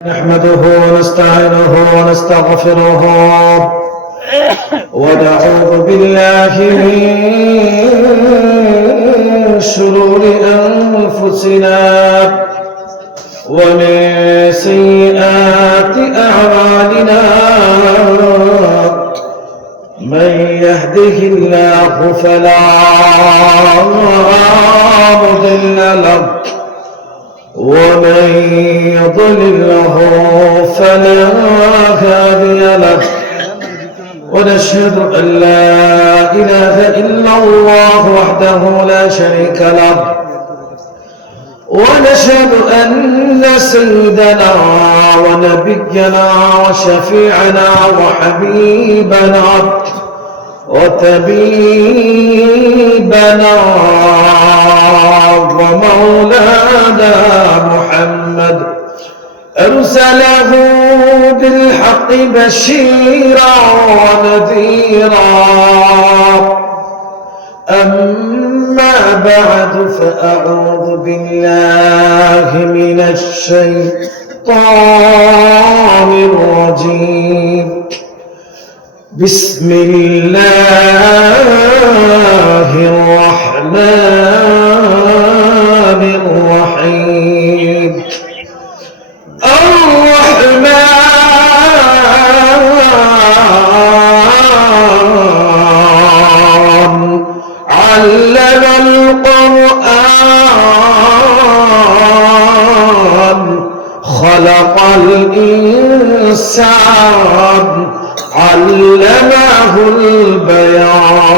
نحمده ونستعينه ونستغفره ونعوذ بالله من شرور أنفسنا ومن سيئات أعمالنا من يهده الله فلا مضل له ومن يضلله فلا هادي له ونشهد أن لا إله إلا الله وحده لا شريك له ونشهد أن سيدنا ونبينا وشفيعنا وحبيبنا وطبيبنا ومولانا محمد أرسله بالحق بشيرا ونذيرا أما بعد فأعوذ بالله من الشيطان الرجيم بسم الله الرحمن الرحيم الرحمن علم القرآن خلق الإنسان علمه البيان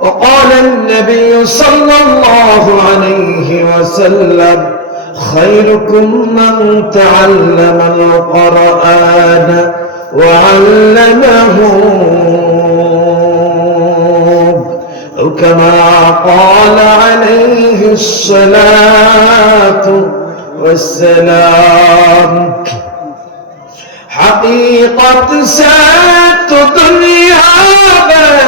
وقال النبي صلى الله عليه وسلم خيركم من تعلم القرآن وعلمه أو كما قال عليه الصلاة والسلام حقیقت سے تو دنیا میں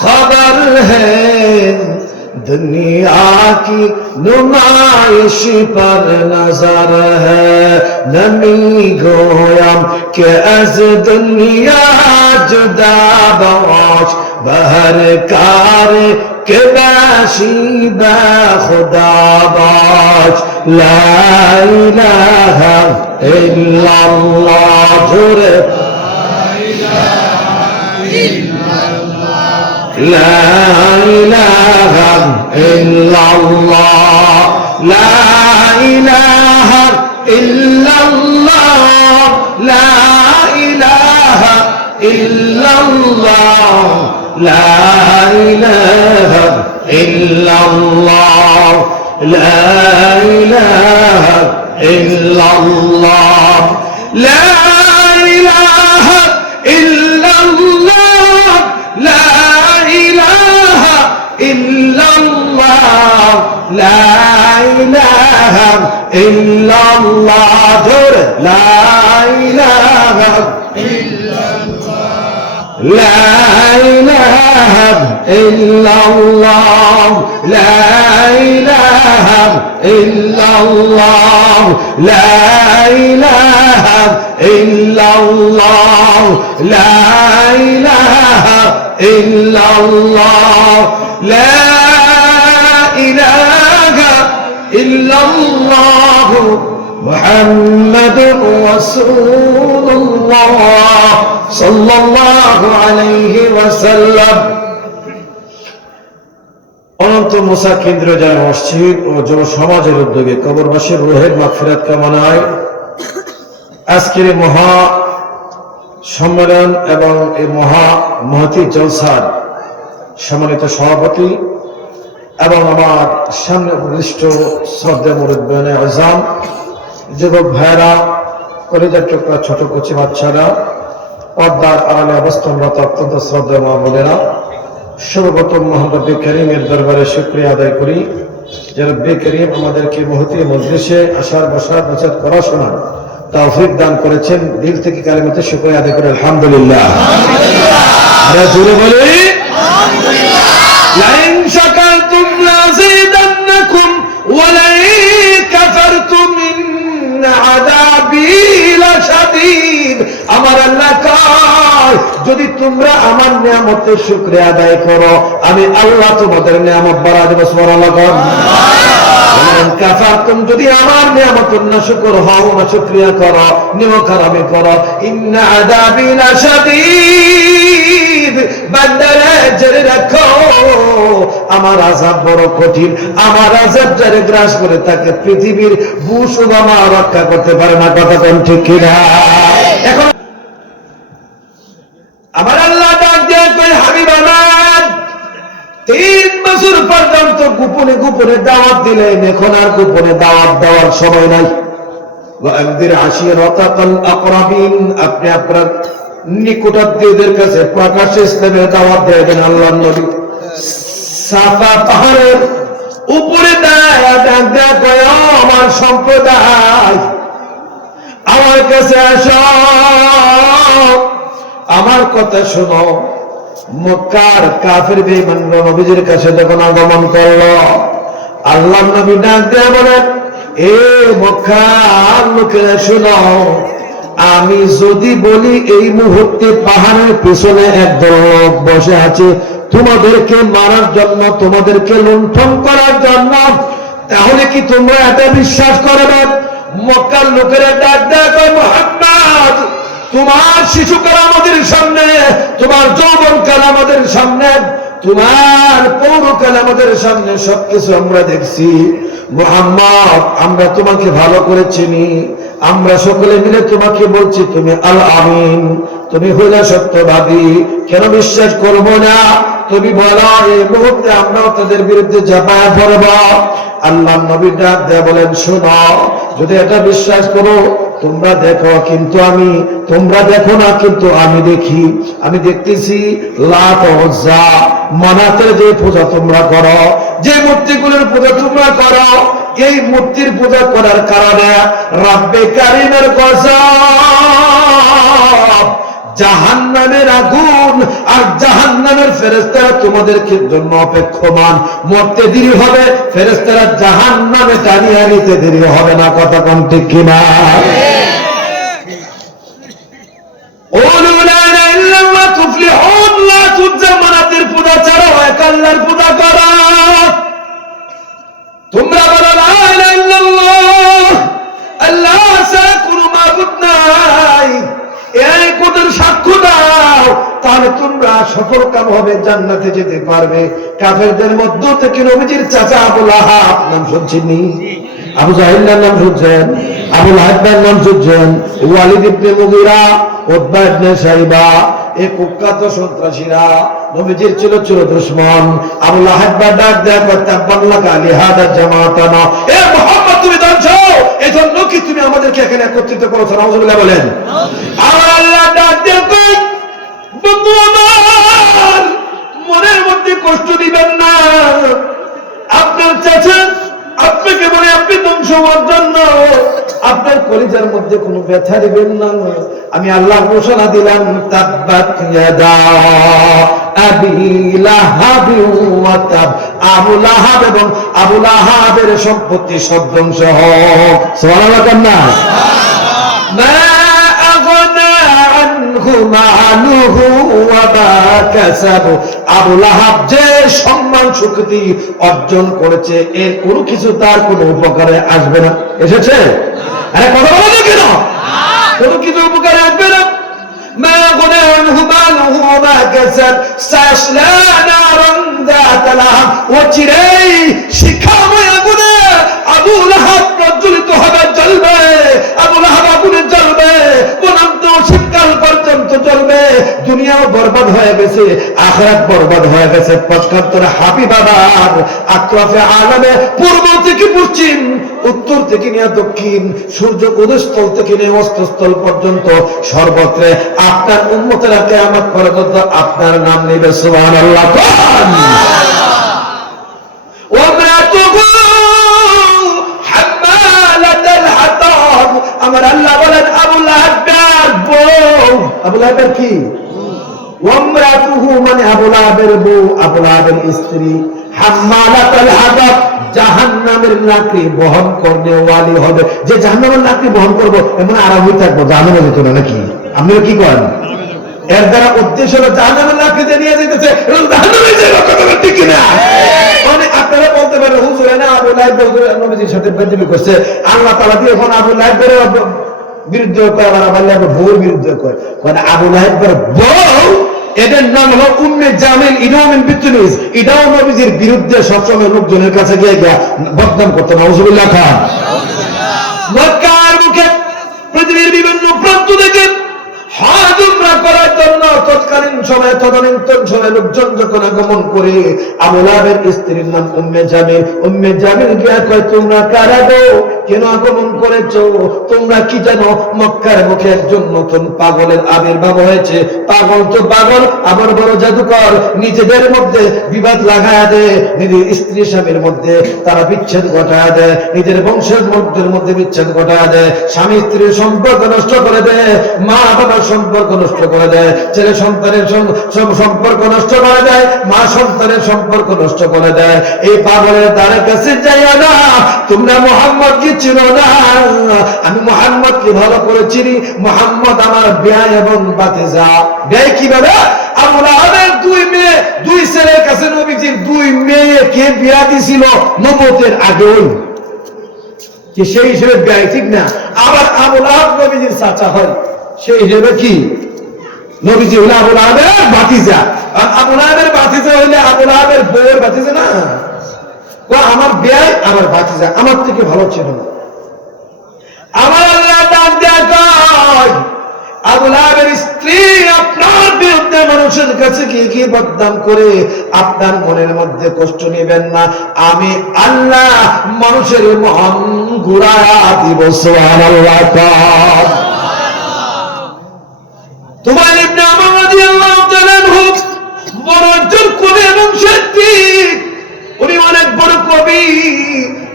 خبر ہے دنیا کی نمائش پر نظر ہے نمی گویم کہ از دنیا جدا باش بہر کار کہ باشی با خدا باش لا الہ الا اللہ جرے لا إله إلا الله لا إله إلا الله لا إله إلا الله لا إله إلا الله لا إله إلا الله لا إله إلا الله لا إله إلا الله لا إله إلا الله لا إله إلا الله لا إله إلا الله لا إله إلا الله لا إله إلا الله لا إله إلا الله لا إله إلا الله محمد رسول الله صلى الله عليه وسلم অনন্ত মুসা কেন্দ্রীয় জামে মসজিদ ও যুব সমাজের উদ্যোগে কবরবাসীর রুহের মাগফিরাত কামনায় আজকের এই মহা সম্মেলন এবং এই মহতি জলসার সম্মানিত সভাপতি এবং আমার সামনে উপবিষ্ট শ্রদ্ধা মুরব্বিয়ানে আজম যুবক ভাইরা কলিজার টুকরা ছোট কচি বাচ্চারা পর্দার আড়ালে অবস্থানরত অত্যন্ত শ্রদ্ধা মা বোনেরা সর্বপ্রথম মহান রব্বে কারীমের দরবারে শুকরিয়া আদায় করি যে রব্বে কারীম আমাদেরকে মহতি মজলিসে আসার বসার নসিহত পড়াশোনা তৌফিক দান করেছেন দিল থেকে কালিমাতে শুকরিয়া আদায় করি আলহামদুলিল্লাহ আমরা জোরে বলি আলহামদুলিল্লাহ লা ইন শাকারতুম লাযিদান্নাকুম ওয়া লা ইন কাফারতুম ইন আযাব আমার আল্লাহ কয় যদি তোমরা আমার নিয়ামতের শুকরিয়া আদায় করো আমি আল্লাহ তোমাদের নিয়ামত বাড়া দেব। সুবহানাল্লাহ। কাফারতুম যদি আমার নিয়ামতের না শুকর হও না শুকরিয়া করো নিমখারামি করো ইন্না আযাবি লাশাদীদ। বান্দারে জেনে রাখো আমার আযাব বড় কঠিন। আমার আযাব যারে গ্রাস করে তাকে পৃথিবীর বুশ ওবামা রক্ষা করতে পারে না। কথা কোন ঠিক কিনা? এখন আমার আল্লাহ ডাক দিয়ে কই হাবিব আমার 3 বছর পর্যন্ত গোপনে গোপনে দাওয়াত দিলেন, এখন আর গোপনে দাওয়াত দেওয়ার সময় নাই। ওয়ানদির আশিরাতাকাল আকরাবিন, আপনি আপনার নিকটাত্মীয়দের কাছে প্রকাশ্যে ইসলামের দাওয়াত দেবেন। আল্লাহর নবী সাফা পাহাড়ের উপরে দাঁড়িয়ে কয় আমার সম্প্রদায় আমার কাছে আসো, আমার কথা শোনো। মক্কার কাফের বেঈমান নবীজির কাছে যখন আগমন করলো আল্লাহর নবী ডাক দিয়ে বলেন এ মক্কার লোকেরা শোনো, আমি যদি বলি এই মুহূর্তে পাহাড়ের পিছনে একদল লোক বসে আছে তোমাদেরকে মারার জন্য, তোমাদেরকে লুণ্ঠন করার জন্য, তাহলে কি তোমরা এটা বিশ্বাস করবে? মক্কার লোকেরা ডাক দেয় কয় মুহাম্মদ তোমার শিশুকাল আমাদের সামনে, তোমার যৌবনকাল আমাদের সামনে, তোমার পৌরকাল আমাদের সামনে, সবকিছু আমরা দেখছি। মুহাম্মদ আমরা তোমাকে ভালো করে চিনি, আমরা সকলে মিলে তোমাকে বলছি তুমি আল আমিন, তুমি হইলা সত্যবাদী, কেন বিশ্বাস করব না? তুমি বলো এই মুহূর্তে আমরাও তাদের বিরুদ্ধে ঝাঁপায়া পড়ব। আল্লাহ নবী ডাক দেয়া বলেন শোনো, যদি এটা বিশ্বাস করো তোমরা দেখো, কিন্তু আমি, তোমরা দেখো না কিন্তু আমি দেখি। আমি দেখতেছি লাত উজ্জা মানাতের যে পূজা তোমরা করো, যে মূর্তিগুলোর পূজা তোমরা করো, এই মূর্তির পূজা করার কারণে রাব্বে কারীমের গজব, জাহান্নামের আগুন আর জাহান্নামের ফেরেশতারা তোমাদেরকে জন্য অপেক্ষমান। মরতে দেরি হবে, ফেরেশতারা জাহান্নামে টানিয়ে নিতে দেরি হবে না। কথা কোন ঠিক কিনা? মানাতের পূজা ছাড়াও এক আল্লাহর পূজা করা। তোমরা বলো লা ইলাহা ইল্লাল্লাহ, আল্লাহ ছাড়া কোনো মাবুদ নাই, এই কথার সাক্ষ্য দাও, তাহলে তোমরা সফল কাম হবে, জান্নাতে যেতে পারবে। কাফেরদের মধ্য থেকে নবীজির চাচা আবু লাহাব নাম শুনছেননি? আবু জাহেলের নাম শুনছেন, আবু লাহাবের নাম শুনছেন, ওয়ালিদ ইবনে মুগীরা, উতবা ইবনে শাইবা, এই কুখ্যাত সন্ত্রাসীরা নবীজির ছিল দুশমন। আবু লাহাব ডাক দেয়া করতে বাংলাকা লিহাদা জামাতানা, এ মুহাম্মদ তুমি ধ্বংস, এজন্য কি তুমি আমাদেরকে এখানে একত্রিত করেছো? নাউজুবিল্লাহ বলেন। আমার আল্লাহ ডাক দিয়ে কই বন্ধু আমার মনের মধ্যে কষ্ট দিবেন না। আপনার চাচা আপনাকে বলে আপনি ধ্বংস হওয়ার জন্য আপনার কলিজার মধ্যে কোনো ব্যথা দিবেন না। আমি আল্লাহ ঘোষণা দিলাম তাব্বাত ইয়াদা আবি লাহাব ওয়া তাব, আবু লাহাব এবং আবু লাহাবের সম্পত্তি সব ধ্বংস হোক। সুবহানাল্লাহ কান্না মা আগনা আনহু মালুহু ওয়া মা কাসাব। আবু লাহাব যে সম্মান সুখ্যাতি অর্জন করেছে এর কোনো কিছু তার কোনো উপকারে আসবে না। এসেছে? আরে কথা বলো কেন? কোনো কিছু উপকারে আসবে না। মা আগনা আনহু মালুহু ওয়া মা কাসাব সায়াসলা নারান যাতা লাহাব। ও চিরেই শিখাময় আগুনে আবু লাহাব প্রজ্বলিত হবে, জ্বলবে। আবু লাহাব আগুনে জ্বলবে, অনন্ত শীতকাল পর্যন্ত জ্বলবে। দুনিয়াও বরবাদ হয়ে গেছে, আখিরাত বরবাদ হয়ে গেছে। পক্ষান্তরে হাবিব আবার আতরাফে আলামে পূর্ব থেকে পশ্চিম, উত্তর থেকে নিয়ে দক্ষিণ, সূর্য উদয়স্থল থেকে নিয়ে অস্তস্থল পর্যন্ত সর্বত্রে আপনার উম্মতেরা কিয়ামত পর্যন্ত আপনার নাম নেবে। সুবহানাল্লাহ। আমার আল্লাহ বলেন আবু লাহাবের বউ, আবু লাহাবের কি? ওয়ামরাতুহু মানে আবু লাহাবের বউ, আবু লাহাবের স্ত্রী, হাম্মালাতুল হাতাব জাহান্নামের লাকড়ি বহন করবে ওয়ালি হবে। যে জাহান্নামের লাকড়ি বহন করবো এমন আরামই থাকবো, জাহান্নামে যেত না নাকি? আপনারা কি করেন? এর দ্বারা উদ্দেশ্য হলো জাহান্নামের লাকড়িতে নিয়ে যেতেছে, জাহান্নামে যে কথা ঠিক না। মানে আপনারা বলতে পারেন হুজুর না আবু লাইব নবীজির সাথে বেদবি করছে, আল্লাহ তাআলা দিয়ে এখন আবু লাইবের বিরুদ্ধে কয়, আবার আবু লাইবের বউর বিরুদ্ধে কয়। মানে আবু লাইবের বউ, এদের নাম হলো উম্মে জামিল, এটাও মিন বিতুনিস, এটাও নবীজির বিরুদ্ধে সবসময় লোকজনের কাছে গিয়ে বদনাম করতো। নাউজুবিল্লাহ খান। মক্কার মুখে পৃথিবীর বিভিন্ন প্রান্ত থেকে হজ উমরা করার জন্য তৎকালীন সময়ে তদানীন্তন সময়ে লোকজন যখন আগমন করে, আবু লাহাবের স্ত্রীর নাম উম্মে জামিল। উম্মে জামিল গিয়া কয়, তোমরা কারা গো, কেন আগমন করেছো? তোমরা কি জানো মক্কার মুখে একজন নতুন পাগলের আবির্ভাব হয়েছে। পাগল তো পাগল, আবার বড় জাদুকর। নিজেদের মধ্যে বিবাদ লাগায়া দেয়, নিজের স্ত্রী স্বামীর মধ্যে তারা বিচ্ছেদ ঘটায়া দেয়, নিজের বংশের মধ্যে বিচ্ছেদ ঘটায়া দেয়, স্বামী স্ত্রীর সম্পর্ক নষ্ট করে দেয়, মা বাবার সম্পর্ক নষ্ট করে দেয়, ছেলে সন্তানের সম্পর্ক নষ্ট করে দেয়, মা সন্তানের সম্পর্ক নষ্ট করে দেয়। এই পাগলের দ্বারা কাছে যাইও না, তোমরা মুহাম্মদ কি চিনো না? আমি মুহাম্মদ কি ভালো করে চিনি। মুহাম্মদ আমার বিয়াই এবং ভাতিজা। বিয়াই কিভাবে? আবু লাহাবের দুই মেয়ে, দুই ছেলের কাছে নবীজির দুই মেয়েকে বিয়া দিছিল নবুয়তের আগেই, কি সেই হিসেবে বিয়াই, ঠিক না? আবার আবু লাহাব নবীজির চাচা হয়, সেই হিসেবে কি নবীজি হলে আবু লাহাবের ভাতিজা। আর আবু লাহাবের ভাতিজা হইলে আবু লাহাবের বউয়ের ভাতিজা না। আমার বিয়াই আমার ভাতিজা, আমার থেকে ভালো ছিল না। আমার আল্লাহ ডাক দেয়া কয়, আবু লাহাবের স্ত্রী আপনার বিরুদ্ধে মানুষের কাছে গিয়ে গিয়ে বদনাম করে আপনার মনের মধ্যে কষ্ট নেবেন না। আমি আল্লাহ মানুষের মন ঘুরায়া দিব। সুবহানাল্লাহ। তোমার ইবনে আমর রাদিয়াল্লাহু তাআলা আনহু বড় একজন কবি এবং সাহিত্যিক, উনি অনেক বড় কবি।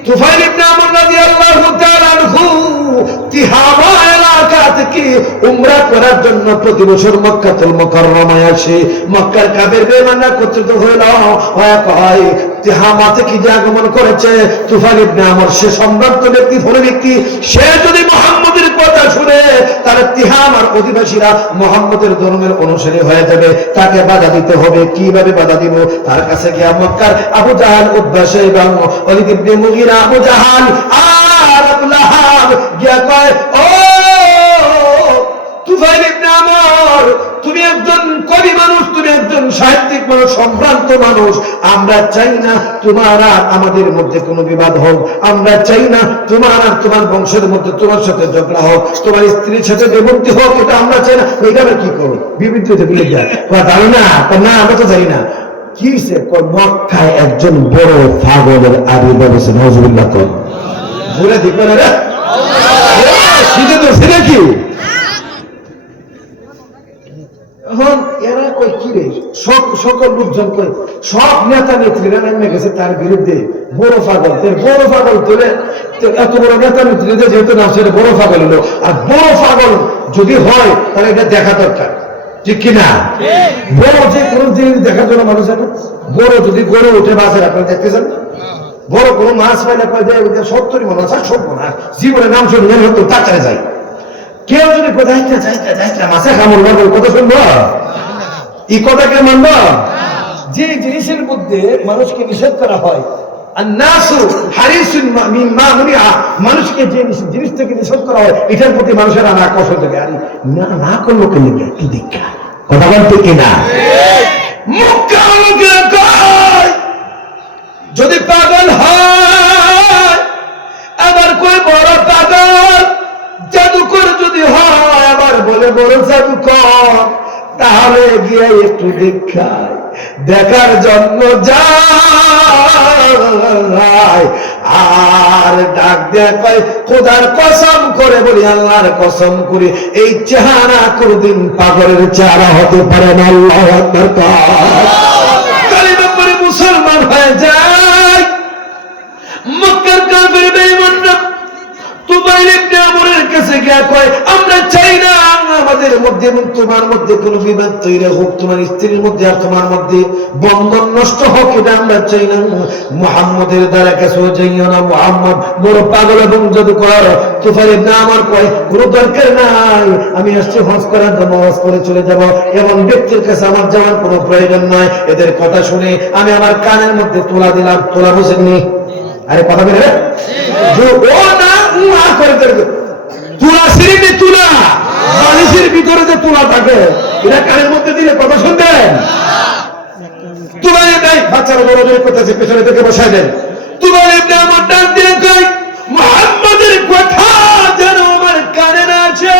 তুফাইল ইবনে আমর রাদিয়াল্লাহু তাআলা আনহু তিহামা এলাকা থেকে উমরা করার জন্য প্রতি বছর মক্কাতুল মুকাররমায় আসে। মক্কার কাফের বেঈমানরা একত্রিত হইল, হয় তিহামা থেকে যে আগমন করেছে তুফাইল ইবনে আমর, সে সম্ভ্রান্ত ব্যক্তি, ধনী ব্যক্তি। সে যদি মুহাম্মদের কথা শুনে, তার তিহামার অধিবাসীরা মুহাম্মদের ধর্মের অনুসারী হয়ে যাবে। তাকে বাধা দিতে হবে। কিভাবে বাধা দিব? তার কাছে গিয়া মক্কার আবু জাহাল, উতবা, শাইবা, ওয়ালিদ ইবনে মুগীরা, আবু জাহাল আর আবু লাহাব গিয়া কয়, ও তুফাইল ইবনে আমর, তুমি একজন কবি মানুষ, তুমি একজন সাহিত্যিক মানুষ, সম্ভ্রান্ত মানুষ। আমরা চাই না তোমার আর আমাদের মধ্যে কোনো বিবাদ হোক। আমরা চাই না তোমার আর তোমার বংশের মধ্যে তোমার সাথে ঝগড়া হোক, তোমার স্ত্রীর সাথে বেবন্তি হোক। এটা আমরা চাই না। এটা আমরা কি করবো? বিবৃতিতে ভুলে যায়, জানি না না, আমরা তো জানি না কি হয়েছে। মক্কায় একজন বড় পাগলের আবির্ভাব হয়েছে। নাউজুবিল্লাহ। তো ভুলে দেখবে না রে, শীতে তো সেটা কি। এখন এরা কই কি রে, সকল লোকজন কই, সব নেতা নেত্রীরা নেমে গেছে তার বিরুদ্ধে। বড় পাগল, বড় পাগল তোলে, এত বড় নেতা নেত্রীদের যেহেতু নাম, সেটা বড় পাগল হলো। আর বড় পাগল যদি হয় তাহলে এটা দেখা দরকার, ঠিক কিনা? বড় যে কোনো জিনিস দেখার জন্য মানুষ আছে। বড় যদি গড়ে উঠে বাসের, আপনারা দেখতেছেন, বড় কোনো মাছ পাইলে কয় দেয় 70 মন আছে, 60 মন, জীবনে নাম শুনে হতো তাড়াতাড়ি যায়। কেউ যদি কোথায় মাছে কামড় মারবে, কথা শুনবো? এই কথাকে মানব? যে জিনিসের মধ্যে মানুষকে নিষেধ করা হয়, মানুষকে যে জিনিস থেকে নিষেধ করা হয়, এটার প্রতি মানুষের আকর্ষণ থাকে। আরে না করলো কেন, কি দীক্ষা, কথা বলতে কিনা? যদি পাগল হয়, আবার কই বড় পাগল, জাদুকর যদি হয়, আবার বলে বড় জাদুকর, তাহলে গিয়ে একটু দেখার জন্য যায়। আর ডাক দেখায়, খোদার কসম করে বলি, আল্লাহর কসম করে, এই চেহারা কোনদিন পাগলের চেহারা হতে পারে না। আল্লাহু আকবার। কালিমা পড়ে মুসলমান হয়ে যায়। মক্কার কাফের বেঈমানরা তুফাইল ইবনে আমরের কাছে গিয়ে কয় আমরা চাই না আমাদের মধ্যে এবং তোমার মধ্যে কোনো বিবাদ তৈরি হোক, তোমার স্ত্রীর মধ্যে আর তোমার মধ্যে বন্ধন নষ্ট হোক, এটা আমরা চাই না। মুহাম্মদের দ্বারা কাছে যাইও না, মুহাম্মদ বড় পাগল এবং জাদুকর। তুফাইল ইবনে আমর কয় কোনো দরকার নাই, আমি আসছি হজ করার জন্য, হজ করে চলে যাব, এবং ব্যক্তির কাছে আমার যাওয়ার কোনো প্রয়োজন নয়। এদের কথা শুনে আমি আমার কানের মধ্যে তুলা দিলাম। তুলা বুঝেননি? আরে কথা বলে ও না করে তুলা সিঁড়িতে তুলা বালিশের ভিতরে যে তুলা থাকে এটা কানের মধ্যে দিলে কথা শুনবেন? তুলা নেই, বাচ্চারা বড়দের করতেছে, পেছনে থেকে বসাই দেন। তুলা এমনি আমার ডাক দিয়ে কয় মুহাম্মদের কথা যেন আমার কানে না আছে,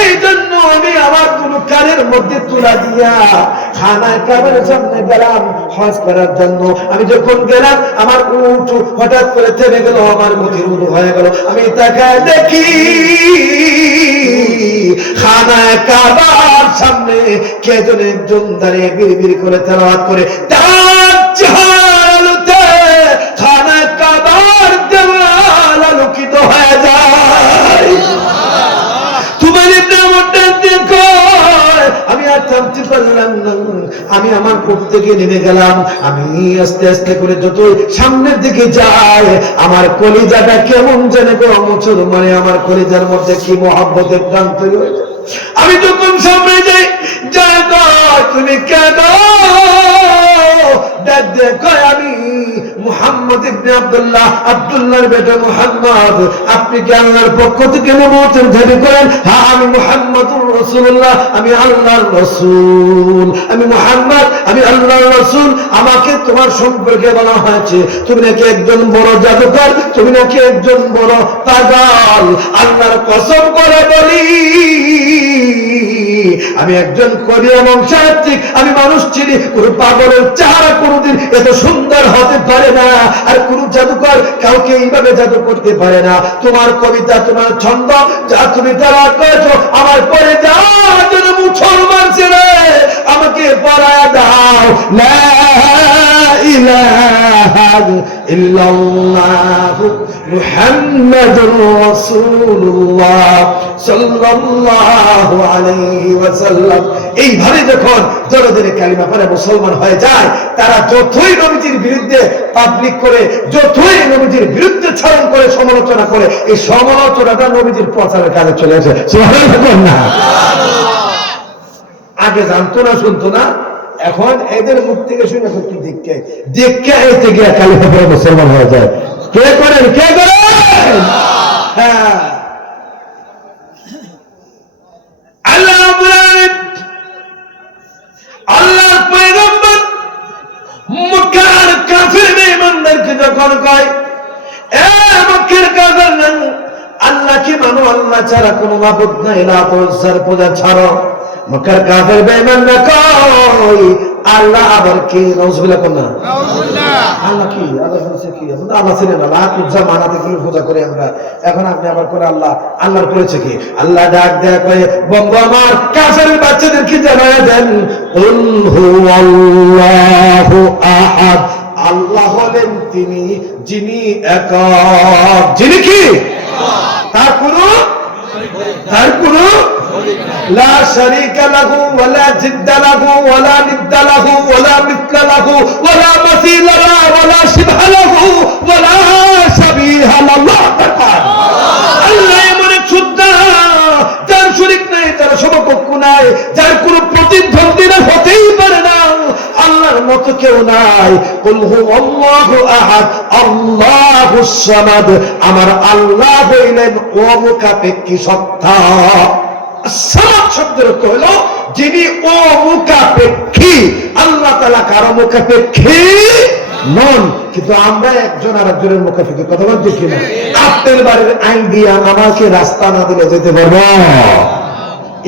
এই জন্য আমি আমার কোন কানের মধ্যে তুলা দিয়া খানায় কাবার সামনে গেলাম হজ করার জন্য। আমি যখন গেলাম আমার উট হঠাৎ করে থেমে গেল, আমার গতির উড়ু হয়ে গেল। আমি তাকায় দেখি খানায় কাবার সামনে কে যেন একজন দাঁড়িয়ে বিড়বিড় করে তেলাওয়াত করে, তার চেহারাতে খানায় কাবার দেওয়াল আলোকিত হয়ে যায়। আমি আর থামতে পারলাম না, আমি আমার কোট থেকে নেমে গেলাম। আমি আস্তে আস্তে করে যতই সামনের দিকে যাই আমার কলিজাটা কেমন জানে গো মোচর মানে আমার কলিজার মধ্যে কি মহব্বতের টান তৈরি হয়ে যায়। আমি যখন সামনে যাই তুমি কেন আমি মুহাম্মদ ইবনে আব্দুল্লাহ, আব্দুল্লাহর বেটা মুহাম্মদ, আপনি কি আল্লাহর পক্ষ থেকে নবুয়তের দাবি করেন? হ্যাঁ, আমি মুহাম্মদুর রাসূলুল্লাহ, আমি আল্লাহর রাসূল, আমি মুহাম্মদ, আমি আল্লাহর রাসূল। আমাকে তোমার সম্পর্কে বলা হয়েছে তুমি নাকি একজন বড় জাদুকর, তুমি নাকি একজন বড় পাগল। আল্লাহর কসম করে বলি আমি একজন কবিরা বংশাত্রিক, আমি মানুষ চিনি। কোন পাগলের চেহারা কোনদিন এত সুন্দর হতে পারে না, আর কোন জাদুকর কাউকে এইভাবে জাদু করতে পারে না। তোমার কবিতা, তোমার ছন্দ যা তুমি তারা করেছো আমার পরে যাও যেন মুসলমান ছেলে আমাকে পড়ায় দাও। লা ইলাহা ইল্লাল্লাহ মুহাম্মাদুর রাসূলুল্লাহ সাল্লাল্লাহু আলাইহি ওয়াসাল্লাম। এইভাবে যখন জনগণের কালিমা পড়ে মুসলমান হয়ে যায়, তারা যতই নবীজির বিরুদ্ধে পাবলিক করে, যতই নবীজির বিরুদ্ধে ছড়ন করে, সমালোচনা করে, এই সমালোচনাটা নবীজির প্রচারের কাজে চলে আসে। সুবহানাল্লাহ না? আগে জানতো না, শুনতো না, এখন এদের মুখ থেকে শুনে কি দেখে দেখে এতে গিয়ে কালিমা পড়ে মুসলমান হয়ে যায়। কে করেন? কে করেন? হ্যাঁ, আল্লাহ পয়গম্বর মক্কার কাফির বেঈমানদেরকে যখন কয় এ মক্কার কাফিররা আল্লাহকে মানো, আল্লাহ ছাড়া কোনো মাবুদ নাই, লাত উজ্জার পূজা ছাড়ো। মক্কার কাফির বেঈমানরা কয় আল্লাহ আবার কি? নাউজুবিল্লাহ কোন না? আল্লাহ কি? আল্লাহ বলছে কি? আল্লাহ ছিলেন না, লাত উজ্জা মানাতে কি পূজা করি আমরা, এখন আপনি আবার করে আল্লাহ। আল্লাহর করেছে কি? আল্লাহ ডাক দেয়া কয়ে বন্ধু আমার কাফের বাচ্চাদেরকে জানায় দেন কুল হুয়াল্লাহু আহাদ, আল্লাহ হলেন তিনি যিনি একক। যিনি কি? তার কোনো লা শারীকা লাহু ওয়ালা জিদ্দা লাহু ওয়ালা নিদ্দা লাহু ওয়ালা মিথলা লাহু ওয়ালা মাসীলা লাহু ওয়ালা শিবহা লাহু ওয়ালা শাবীহা লাহু। আল্লাহ এমন এক সত্তা যার শরীক নাই, যার সমকক্ষ নাই, যার কোনো প্রতিদ্বন্দ্বী হতেই পারে না। আল্লাহর মতো কেউ নাই। কুল হুয়াল্লাহু আহাদ আল্লাহুস সামাদ, আমার আল্লাহ হইলেন অমুখাপেক্ষী সত্তা। সামাদ শব্দের অর্থ হলো যিনি অমুখাপেক্ষী। আল্লাহ তাআলা কারো মুখাপেক্ষী নন, কিন্তু আমরা একজন আরেকজনের মুখাপেক্ষী। কথা বলতে কি না? আপনার বাড়ির আইন দিয়ে আমাকে রাস্তা না দিলে যেতে পারবো?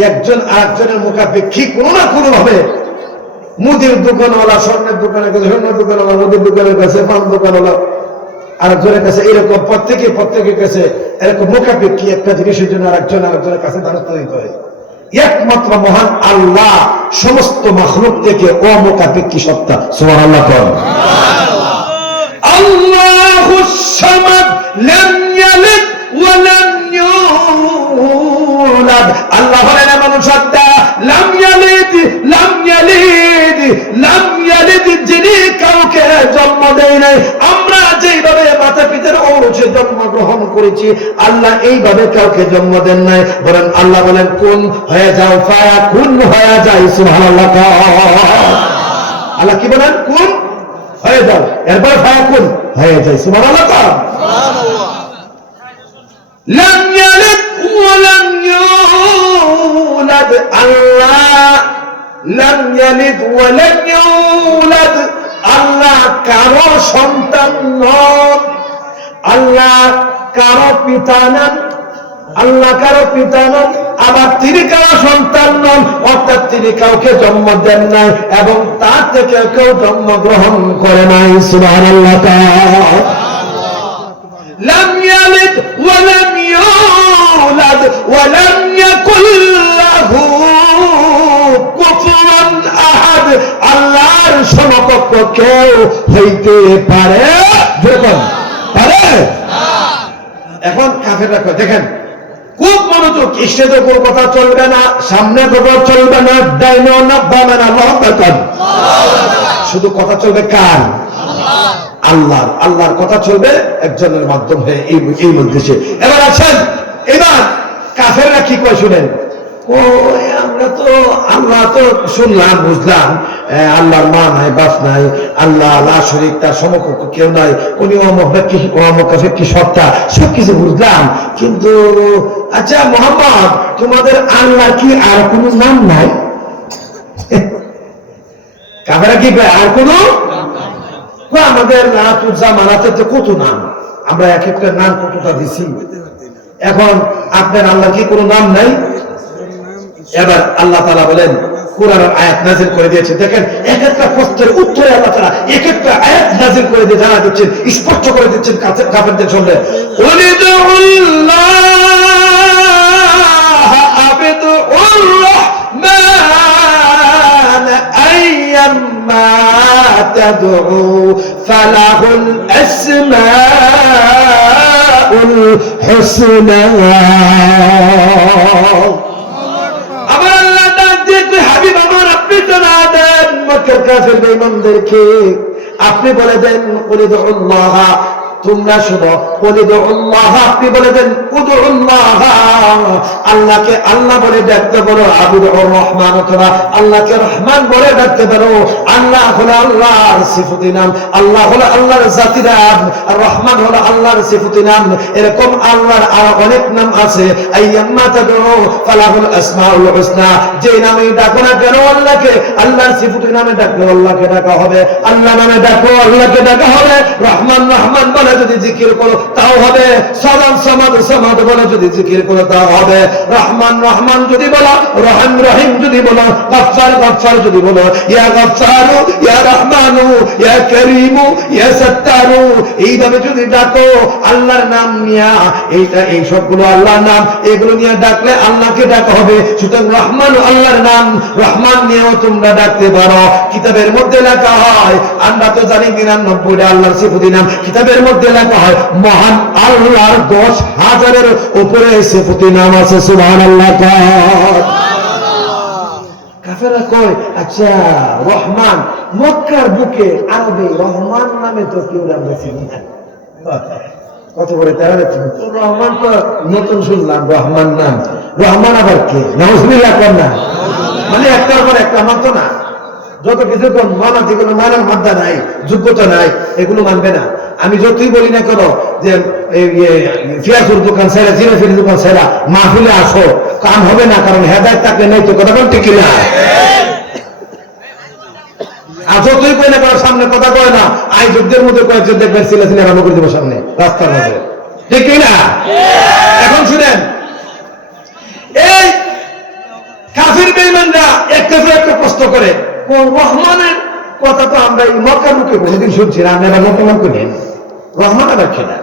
একজন আরেকজনের মুখাপেক্ষী কোনো না কোনো ভাবে। মুদির দোকানওয়ালা স্বর্ণের দোকানের কাছে, স্বর্ণের দোকানওয়ালা মুদির দোকানের কাছে, পান দোকানওয়ালা আরেকজনের কাছে, এরকম প্রত্যেকের কাছে এরকম মুখাপেক্ষী একটা জিনিসের জন্য আরেকজনের কাছে দ্বারস্থ হইতে হয়। একমাত্র মহান আল্লাহ সমস্ত মাখলুক থেকে অমুখাপেক্ষী সত্তা। সুবহানাল্লাহ। আল্লাহুস সামাদ লাম ইয়ালিদ ওয়ালাম ইউলাদ, আল্লাহ বলেন এমন সত্তা, লাম ইয়ালিদ যিনি কাউকে জন্ম দেয় নাই। আমরা যেইভাবে মাতা পিতার ঔরসে জন্মগ্রহণ করেছি, আল্লাহ এইভাবে কাউকে জন্ম দেন নাই। বলেন আল্লাহ বলেন কুন হয়ে যাও, ফায়াকুন হয়ে যায়। সুবহানাল্লাহ। আল্লাহ কি বলেন? কুন হয়ে যাও, এরপর ফায়াকুন হয়ে যায়। সুবহানাল্লাহ। লাম ইয়ালিদ ওয়া লাম ইউলাদ, আল্লাহ লাম ইয়ালিদ ওয়া লাম ইউলাদ, আল্লাহ কারো সন্তান নন, আল্লাহ কারো পিতা নন, আল্লাহ কারো পিতা নন, আবার তিনি কারো সন্তান নন, অর্থাৎ তিনি কাউকে জন্ম দেন নাই এবং তার থেকে কেউ জন্মগ্রহণ করে নাই। সুবহানাল্লাহ। লাম ইয়ালিদ ওয়া লাম ইউলাদ ওয়া লাম ইয়াকুল লাহু কুফুয়ান আহাদ, আল্লাহর সমকক্ষ কেউ হইতে পারে? দেখুন পারে? এখন কাফেররা কয়, দেখেন খুব মনোযোগ, স্টেজের উপর কথা চলবে না, সামনে কথা চলবে না, ডাইনো না বামে না, শুধু কথা চলবে কার? আল্লাহর। আল্লাহর কথা চলবে একজনের মাধ্যমে, এই উদ্দেশ্যে। এবার আছেন, এবার কাফেররা কি কয় শুনেন। ও আমরা তো আল্লাহ তো শুনলাম বুঝলাম, আল্লাহর মা নাই, বাপ নাই, আল্লাহ আল্লাহ শরীক, তার সমকক্ষ কেউ নাই, উনি কি সত্তা, সবকিছু বুঝলাম, কিন্তু আচ্ছা মোহাম্মদ, তোমাদের আল্লাহ কি আর কোনো নাম নাই? কাফেররা কি কয় আর কোনো? আমাদের মানাতে তো কত নাম, আমরা এক একটা নাম কতটা দিছি, এখন আপনার আল্লাহ কি কোনো নাম নাই? এবার আল্লাহ তাআলা বলেন, কোরআনের আয়াত নাযিল করে দিয়েছে। দেখেন এক একটা প্রশ্নের উত্তরে আল্লাহ তাআলা এক একটা আয়াত নাযিল করে দিয়ে জানা দিচ্ছেন, স্পষ্ট করে দিচ্ছেন কাফেরদের জন্য। উলিদুল্লাহ আবিদুর রহমান আইয়াম্মা তাদউ ফালাহুল আসমাউল হুসনা। আমার আল্লাহ ডাক দিয়ে হাবিব আমার, আপনি তো না দেন মক্কার কাফের বেঈমানদেরকে, আপনি বলে দেন উলিদুল্লাহ, তোমরা শুনো, উলিদুল্লাহ, আপনি বলে দেন উদুল্লাহ, আল্লাহকে আল্লাহ বলে ডাকতে পারো, আবিদুর রহমান, অথবা আল্লাহকে রহমান বলে ডাকতে পারো। আল্লাহ হলো আল্লাহর সিফাতি নাম, আল্লাহ হলো আল্লাহর জাতি নাম, আর রহমান হলো আল্লাহর সিফাতি নাম। এরকম আল্লাহর আর অনেক নাম আছে। আইয়াম্মা তাদউ ফালাহুল আসমাউল হুসনা, যে নামে ডাকো না কেন আল্লাহকে, আল্লাহর সিফাতি নামে ডাকলে আল্লাহকে ডাকা হবে, আল্লাহ নামে ডাকো আল্লাহকে ডাকা হবে। রহমান রহমান বলে যদি জিকির করো তাও হবে, সামাদ সামাদ সামাদ বলে যদি জিকির করো তাও হবে। রহমান রহমান যদি বলো, রহিম রহিম যদি বলো, গফফার গফফার যদি বলো, ইয়া গফফারু ইয়া রহমানু ইয়া করিমু ইয়া সত্তারু, এইভাবে যদি ডাকো আল্লাহর নাম নিয়া, এই সবগুলো আল্লাহর নাম, এগুলো নিয়ে ডাকলে আল্লাহকে ডাকা হবে। সুতরাং রহমান আল্লাহর নাম, রহমান নিয়েও তোমরা ডাকতে পারো। কিতাবের মধ্যে লেখা হয়, আমরা তো জানি 99টা আল্লাহর সিফাতি নাম, কিতাবের মধ্যে লেখা হয় মহান আল্লাহর 10,000-এর উপরে সিফাতি নাম আছে। সুবহানাল্লাহ। কাফেররা কয়, আচ্ছা রহমান, মক্কার বুকে আরবে রহমান নামে তো কেউ আমরা চিনি না, কত বড় তারা রহমান তো নতুন শুনলাম, রহমান নাম, রহমান আবার কে? নাউজুবিল্লাহ কর না, মানে একটার পর একটা মানতো না, যত কিছু মানা, যেগুলো মানার মাদ্দা নাই, যোগ্যতা নাই, এগুলো মানবে না। আমি যতই বলি না কেন যে ফিয়াজুর দোকান ছেড়া, জিরাফির দোকান ছেড়া মাহফিলে আসো, কাম হবে না, কারণ হেদায়েত তাকে নাই তো, কথা বলতে কি না? আর যতই কই না কারো সামনে কথা কয় না, আয়োজকদের মধ্যে কয়েকজন দেখবেন সিলা সিলা আরম্ভ করে দেবো সামনে রাস্তার মধ্যে, ঠিক কি না? এখন শুনেন, এই কাফির বেঈমানরা একটা প্রশ্ন করে, রহমানের কথা তো আমরা এই মক্কার মুখে কোনদিন শুনছি না, আমরা মুসলমান করেন, রহমান আবার খেলা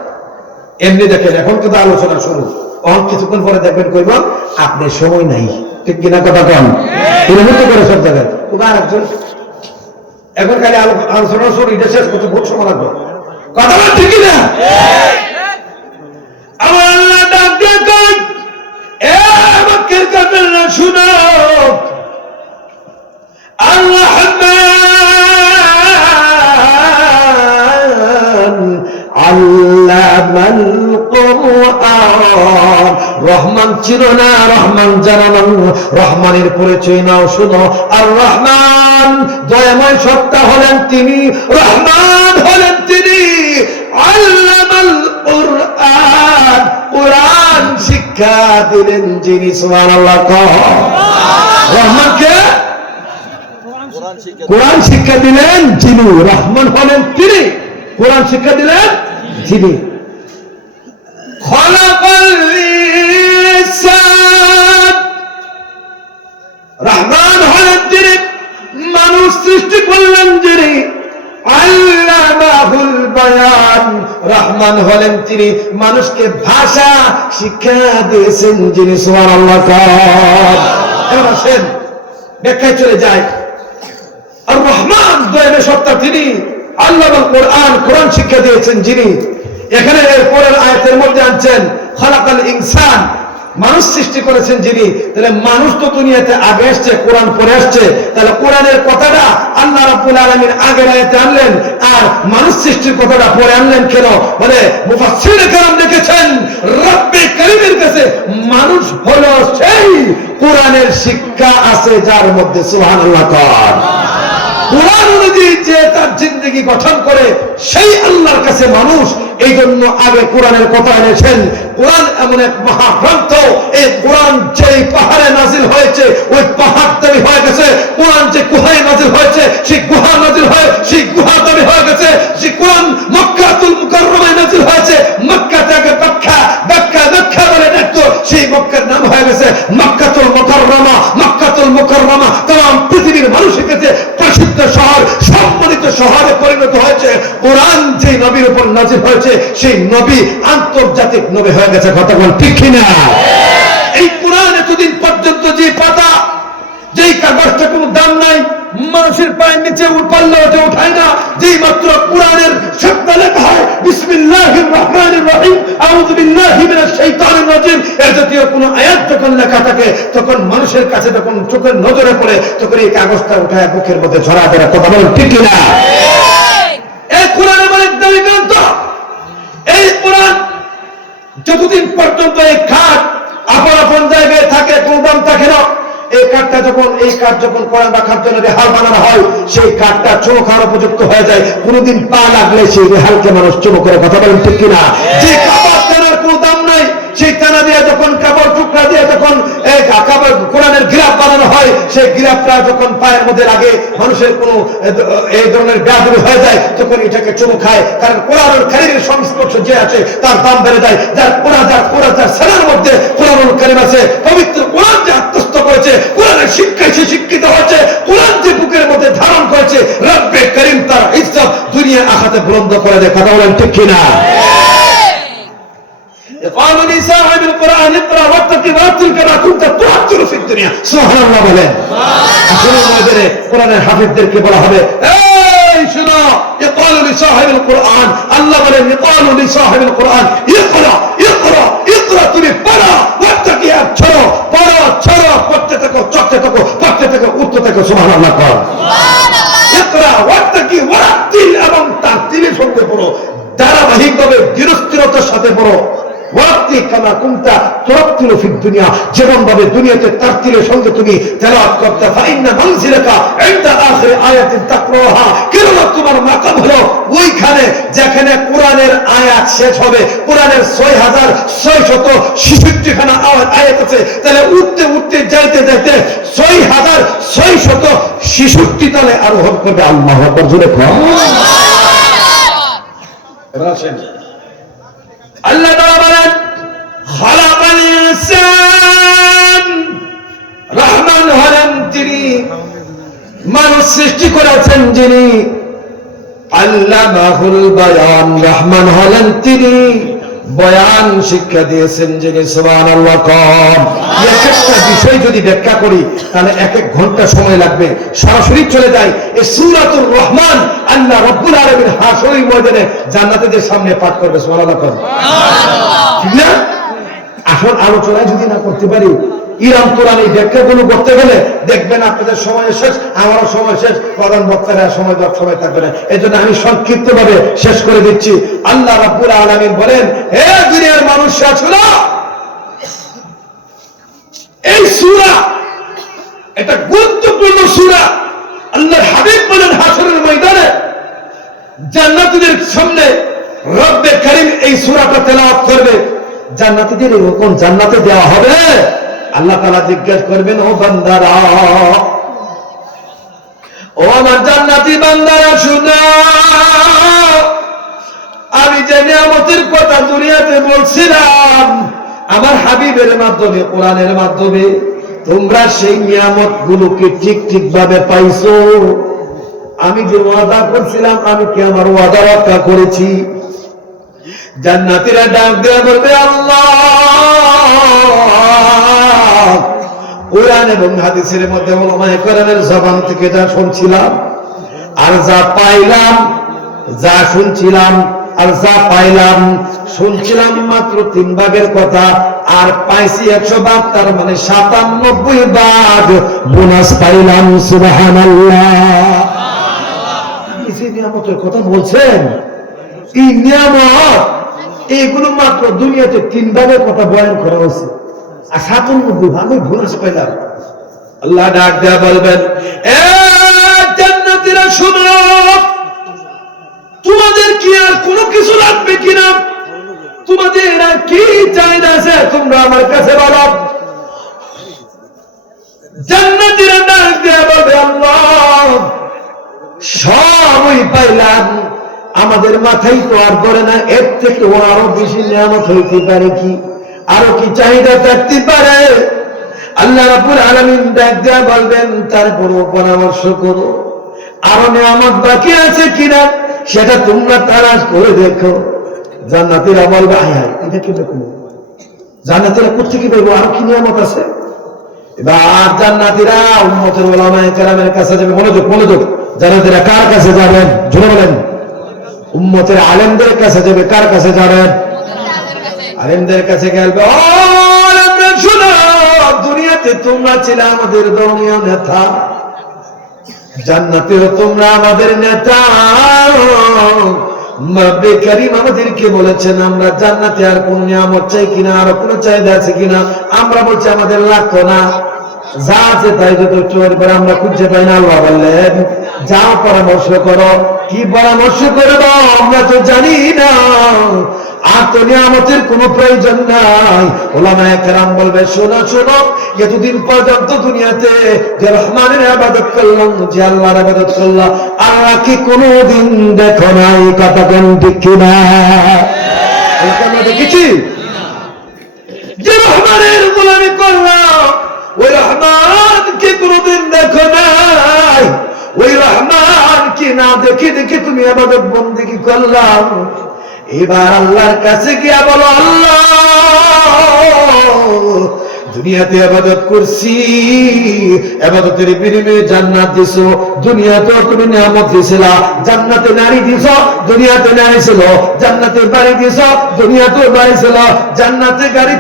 এমনি দেখেন। এখন কিন্তু আলোচনা শুরু, অনেক কিছুক্ষণ পরে দেখবেন কইব আপনি সময় নাই, ঠিক কিনা কথা কম, এরকম করে সব জায়গায় আরেকজন। এখন খালি আলোচনা শুরু, এটা শেষ করতে বহুত সময় লাগবে, কথা বল ঠিক কিনা? আমার আল্লাহ কয় এ মক্কার কাফেররা শুনো, আল্লাহ আল্লামাল কুরআন, রহমান ছিল না, রহমান জানো না, রহমানের পরিচয় নাও শুনো। আর রহমান দয়াময় সত্তা হলেন তিনি, রহমান হলেন তিনি। আল্লামাল কুরআন, কুরআন শিক্ষা দিলেন যিনি। সুবহানাল্লাহ। রহমানকে কোরআন শিক্ষা দিলেন যিনি, রহমান হলেন তিনি, কোরআন শিক্ষা দিলেন যিনি। রহমান হলেন যিনি, মানুষ সৃষ্টি করলেন যিনি। আল্লামাহুল বায়ান, রহমান হলেন তিনি, মানুষকে ভাষা শিক্ষা দিয়েছেন যিনি। সুবহানাল্লাহ। এবার আসেন ব্যাখ্যায় চলে যায়। আর রহমান দয়াময় সত্তা তিনি, আল্লাহ কোরআন, কোরআন শিক্ষা দিয়েছেন যিনি। এখানে এর পরের আয়াতের মধ্যে আনছেন খালাকাল ইনসান, মানুষ সৃষ্টি করেছেন যিনি। তাহলে মানুষ তো দুনিয়াতে আগে আসছে, কোরআন পরে আসছে। তাহলে কোরআনের কথাটা আল্লাহ রাব্বুল আলামিন আগের আয়াতে আনলেন, আর মানুষ সৃষ্টির কথাটা পরে আনলেন কেন? বলে মুফাসসিরে কেরাম লিখেছেন, রব্বে কারীমের কাছে মানুষ হলো সেই কোরআনের শিক্ষা আছে যার মধ্যে। সুবহানাল্লাহ। কোরআন অনুযায়ী যে তার জিন্দগি গঠন করে সেই আল্লাহর কাছে মানুষ। এই জন্য আগে কোরআনের কথা এনেছেন। কোরআন এমন এক মহাগ্রন্থ, এই কোরআন যেই পাহাড়ে নাজিল হয়েছে ওই পাহাড় তৈরি হয়ে গেছে। কোরআন যে গুহায় নাজিল হয়েছে সেই গুহা নাজিল হয়ে সেই গুহা তৈরি হয়ে গেছে। সেই কোরআন মক্কাতুল মুকাররমায় নাজিল হয়েছে, মক্কা থেকে মক্কা বলে ডাকতো, সেই মক্কার নাম হয়ে গেছে মক্কাতুল মুকাররমা। মক্কাতুল মুকাররমা तमाम পৃথিবীর মানুষের কাছে প্রসিদ্ধ শহর, সম্মানিত শহরে পরিণত হয়েছে। কোরআন যে নবীর উপর নাজিল হয়েছে সেই নবী আন্তর্জাতিক নবী হয়ে গেছে। কথা বল ঠিক কিনা? এই কোরআন এতদিন পর্যন্ত যে পাতা, যেই কাগজটা কোনো দাম নাই, মানুষের পায়ের নিচে পাল্লা উঠায় না, যেই মাত্র কোরআনের শব্দ লেখা হয় বিসমিল্লাহির রহমানির রহিম, আউযু বিল্লাহি মিনাশ শাইতানির রাজিম, এর জাতীয় কোনো আয়াত যখন লেখা থাকে তখন মানুষের কাছে যখন চোখের নজরে পড়ে তখন এই কাগজটা উঠায় বুকের মধ্যে ছড়া দেয়। কথা বলেন ঠিক কিনা? এই কোরআন আমার এক দামি গ্রন্থ। এই কোরআন যতদিন পর্যন্ত এই খাট আপন আপন জায়গায় থাকে, কোনো দাম থাকে না। এই কাঠটা যখন কোরআন রাখার জন্য রেহাল বানানো হয়, সেই কাঠটা চুমো খাওয়ার উপযুক্ত হয়ে যায়। কোনোদিন পা লাগলে সেই রেহালকে মানুষ চুমো করে। কথা বলেন ঠিক কিনা? যে কাপড় টানার কোনো দাম নাই, সেই টানা দিয়ে যখন কাপড় টুকরা দিয়ে যখন কোরআনের গিলাফ বানানো হয়, সেই গিলাফটা যখন পায়ের মধ্যে লাগে মানুষের কোনো এই ধরনের ব্যাধি হয়ে যায় তখন এটাকে চুমো খায়। কারণ কোরআনুল কারীমের সংস্পর্শ যে আছে তার দাম বেড়ে যায়। যার সালার মধ্যে কোরআনুল কারীম আছে, পবিত্র কোরআন যে আত্মস্থ করেছে, কোরআনের শিক্ষায় সে শিক্ষিত হয়েছে, কোরআন যে বুকের মধ্যে ধারণ করেছে, রব্বে কারীম তার ইজ্জত দুনিয়া আখাতে বুলন্দ করে দেয়। কথা বলেন ঠিক কিনা? قالوا لصاحب القرآن اقرأ واتقي ورتل كما كنت ترتل في الدنيا। سبحان الله বলেন। আসলে ময়দানে কোরআনের হাফেজদেরকে বলা হবে, এই শোনো, يقالوا لصاحب القرآن, আল্লাহ বলেন يقالوا لصاحب القرآن اقرأ اقرأ اقرأ, তুমি পড়ো, ওয়াত্তাকি, আর ছড়ো, পড়ো ছড়ো, পড়তে থাকো, চড়তে থাকো, পড়তে থাকো, উঠতে থাকো। সুবহানাল্লাহ। সুবহানাল্লাহ। ইকরা ওয়াত্তাকি ওয়ারাতিল, এবং তারতিলের সঙ্গে পড়ো, ধারাবাহিকভাবে দৃঢ়তার সাথে পড়ো। যেমন ভাবে দুনিয়াতে তারতিলের সঙ্গে তুমি তেলাওয়াত করতে, ফাইন্না মানজিলাকা ইনদা আখির আয়াতিন তাকরাহা, কেননা তোমার মাকাম হলো ওইখানে যেখানে কোরআনের আয়াত শেষ হবে। কোরআনের 6666 খানা আয়াত আছে, তাহলে উঠতে উঠতে যাইতে যাইতে 6666 তলে আরোহণ করবে। আল্লাহু আকবার, জোরে বলো। এবার আসেন, আল্লাহ তাআলা বলেন খালাকাল ইনসান, রহমান হলেন তিনি, মানুষ সৃষ্টি করেছেন যিনি। আল্লামাহুল বায়ান, রহমান হলেন তিনি, বয়ান শিক্ষা দিয়েছেন যিনি। সুবহানাল্লাহ। একটা বিষয় যদি ব্যাখ্যা করি তাহলে 1 ঘন্টা সময় লাগবে। সরাসরি চলে যায় এই সূরাতুর রহমান, আল্লাহ রাব্বুল আলামিন হাশরের ময়দানে জান্নাতীদের সামনে পাঠ করবে। সুবহানাল্লাহ। ঠিক না? আসল আলোচনায় যদি না করতে পারি, ইরাম কোরআন এই ব্যাখ্যাগুলো করতে গেলে দেখবেন আপনাদের সময় শেষ, আমারও সময় শেষ, প্রধান বক্তারা সময় থাকবে না। এই জন্য আমি সংক্ষিপ্ত ভাবে শেষ করে দিচ্ছি। আল্লাহ রাব্বুল আলামিন বলেন, হে দুনিয়ার মানুষ, শোনো, এই সূরা এটা গুরুত্বপূর্ণ সূরা। আল্লাহর হাবিব বলেন, হাশরের ময়দানে জান্নাতীদের সামনে রব্বে কারীম এই সূরাটা তেলাওয়াত করবে, জান্নাতীদের এরকম জান্নাতে দেওয়া হবে। আল্লাহ তাআলা জিজ্ঞাসা করবেন, ও বান্দারা, ও আমার জান্নাতি বান্দারা, শুনো, আমি যে নিয়ামতের কথা দুনিয়াতে বলছিলাম আমার হাবিবের মাধ্যমে, কোরআনের মাধ্যমে, তোমরা সেই নিয়ামত গুলোকে ঠিক ভাবে পাইছো? আমি যে ওয়াদা করছিলাম, আমি কি আমার ওয়াদা রক্ষা করেছি? জান্নাতীরা ডাক দেয়া বলবে, আল্লাহ, কোরআন এবং হাদিসের মধ্যে উলামায়ে কেরামের জবান থেকে যা শুনছিলাম আর যা পাইলাম, যা শুনছিলাম আর যা পাইলাম, শুনছিলাম মাত্র 3 ভাগের কথা, আর পাইছি 100 ভাগ, তার মানে 97 ভাগ বোনাস পাইলাম। সুবহানাল্লাহ। এই যে নিয়ামতের কথা বলছেন, এই নিয়ামত, এইগুলো মাত্র দুনিয়াতে 3 ভাগের কথা বয়ান করা হয়েছে, আর 97 ভাগে বোনাস পাইলাম। আল্লাহ ডাক দেয়া বলবেন, এ জান্নাতীরা, শুনো, তোমাদের কি আর কোনো কিছু লাগবে কিনা? তোমাদের আর কি চাহিদা আছে? তোমরা আমার কাছে বলো। জান্নাতীরা ডাক দেয়া বলবে, আল্লাহ, সবই পাইলাম, আমাদের মাথায় তো আর করে না, এর থেকে আরো বেশি নিয়ামত হইতে পারে কি? আরো কি চাহিদা থাকতে পারে? আল্লাহ রাব্বুল আলামিন ডাক দেয়া বলবেন, তারপরও পরামর্শ করো, আরো নিয়ামত বাকি আছে কিনা সেটা তোমরা তালাশ করে দেখো। জান্নাতীরা বলবে, হায় হায়, এটা কি দেখো? জান্নাতীরা কোথেকে পাইবো? আরো কি নিয়ামত আছে? এবার জান্নাতীরা উম্মতের উলামায়ে কেরামের কাছে যাবে। মনোযোগ, জান্নাতীরা কার কাছে যাবেন? জোরে বলেন। উম্মতের আলেমদের কাছে যাবে। কার কাছে যাবেন? আলেমদের কাছে গেলবে, ও আলেমরা, শুনো, দুনিয়াতে তোমরা ছিলে আমাদের ধর্মীয় নেতা, জান্নাতেও তোমরা আমাদের নেতা। রব্বে কারীম আমাদেরকে বলেছেন, আমরা জান্নাতে আর কোন নিয়ামত চাই কিনা, আর কোন চাহিদা আছে কিনা? আমরা বলছি আমাদের লাগতো না, যা আছে তাই যথেষ্ট। এরপরে আমরা খুঁজে পাই না। আল্লাহ বললেন, যাও পরামর্শ করো। কি পরামর্শ করব আমরা তো জানি না, আর তো নিয়ামতের কোনো প্রয়োজন নাই। উলামায়ে কেরাম বলবে, শোনো, এতদিন পর্যন্ত দুনিয়াতে যে রহমানের ইবাদত করলাম, যে আল্লাহর ইবাদত করলাম, আল্লাহ কি কোনোদিন দেখো নাই? কথা কোন ঠিক কিনা? আমরা দেখেছি যে রহমানের গোলামি করলাম, ওই রহমান কি কোনোদিন দেখো নাই? ওই রহমান কি না দেখে তুমি ইবাদত বন্দেগী করলাম? এবার আল্লাহর কাছে গিয়া বলো, আল্লাহ, দুনিয়াতে ইবাদত করছি, ইবাদতের বিনিময়ে জান্নাত দিছো। দুনিয়াতে তুমি নিয়ামত দিছিলা, জান্নাতে নারী দিছো, দুনিয়াতে নারী ছিল। জান্নাতে বাড়ি দিছো, দুনিয়াতে বাড়ি ছিল। জান্নাতে গাড়ি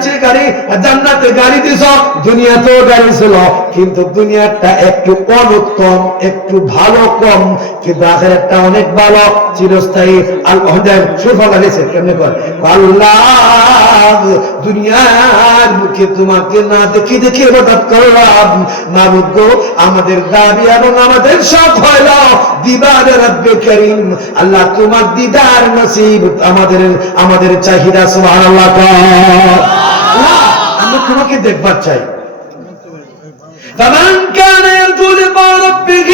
জান্নাতে গাড়ি দিছো, দুনিয়াতেও গাড়ি ছিল। কিন্তু দুনিয়াটা একটু অনুত্তম, একটু ভালো কম, কিন্তু আখিরাতটা অনেক ভালো, চিরস্থায়ী। আল্লাহ সুফল আলাইছে কেমনে কর, আল্লাহ দুনিয়ার মুখে তোমাকে না দেখে ইবাদত করলাম। মাবুদ গো, আমাদের দাবি এবং আমাদের সব হইল দিদার রব্বে কারীম। আল্লাহ, তোমার দিদার নসিব আমাদের চাহিদা। সুবহানাল্লাহ। আমরা তোমাকে দেখবার চাই। فمن كان يرجو لقاء ربه